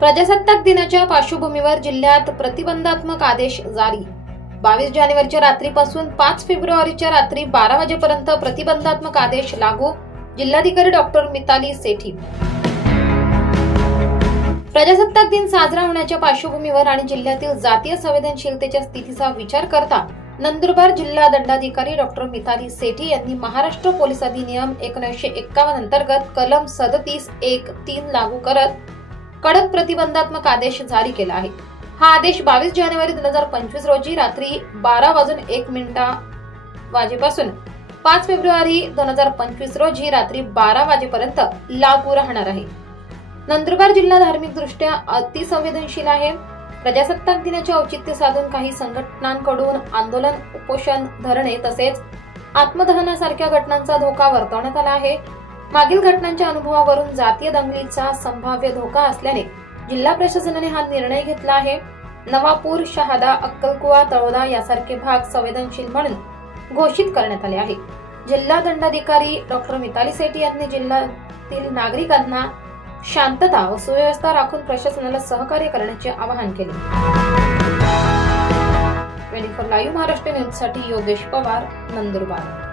प्रजासत्ताक दिनाच्या पार्श्वभूमीवर जिल्ह्यात प्रतिबंधात्मक आदेश जारी। 22 जानेवारीच्या रात्रीपासून 5 फेब्रुवारीच्या रात्री 12 वाजेपर्यंत प्रतिबंधात्मक आदेश लागू। जिल्हाधिकारी डॉक्टर मिताली सेठी। प्रजासत्ताक दिन साजरा होण्याच्या पार्श्वभूमीवर आणि जिल्ह्यातील जातीय संवेदनशीलतेच्या स्थितीचा विचार करता नंदुरबार जिल्हा दंडाधिकारी डॉक्टर मिताली सेठी यांनी महाराष्ट्र पोलीस अधिनियम 1951 अंतर्गत कलम 37(1)(3) लागू करत कडक प्रतिबंधात्मक आदेश जारी केला आहे। हा आदेश 22 जानेवारी 2025 रोजी रात्री 12:01 वाजेपासून 5 फेब्रुवारी 2025 रोजी रात्री 12 वाजेपर्यंत लागू राहणार आहे। नंदुरबार जिल्हा धार्मिक दृष्ट्या अतिसंवेदनशील आहे। प्रजासत्ताक दिनाचे औचित्य साधून काही संघटनांकडून आंदोलन, उपोषण, धरणे तसेच आत्मदहनासारख्या घटनांचा धोका वर्तवण्यात आला आहे। मागील घटनांच्या अनुभवावरून जातीय दंगलीचा संभाव्य धोका असल्याने जिल्हा प्रशासनाने हा निर्णय घेतला आहे। नवापूर, शहादा, अक्कलकुवा, तळोदा यासारखे भाग संवेदनशील म्हणून घोषित करण्यात आले आहे। जिल्हा दंडाधिकारी डॉक्टर मिताली सेठी यांनी जिल्ह्यातील नागरिकांना शांतता व सुव्यवस्था राखून प्रशासनाला सहकार्य करण्याचे आवाहन केले। 24 लाईव्ह महाराष्ट्र न्यूज साठी योगेश पवार, नंदुरबार।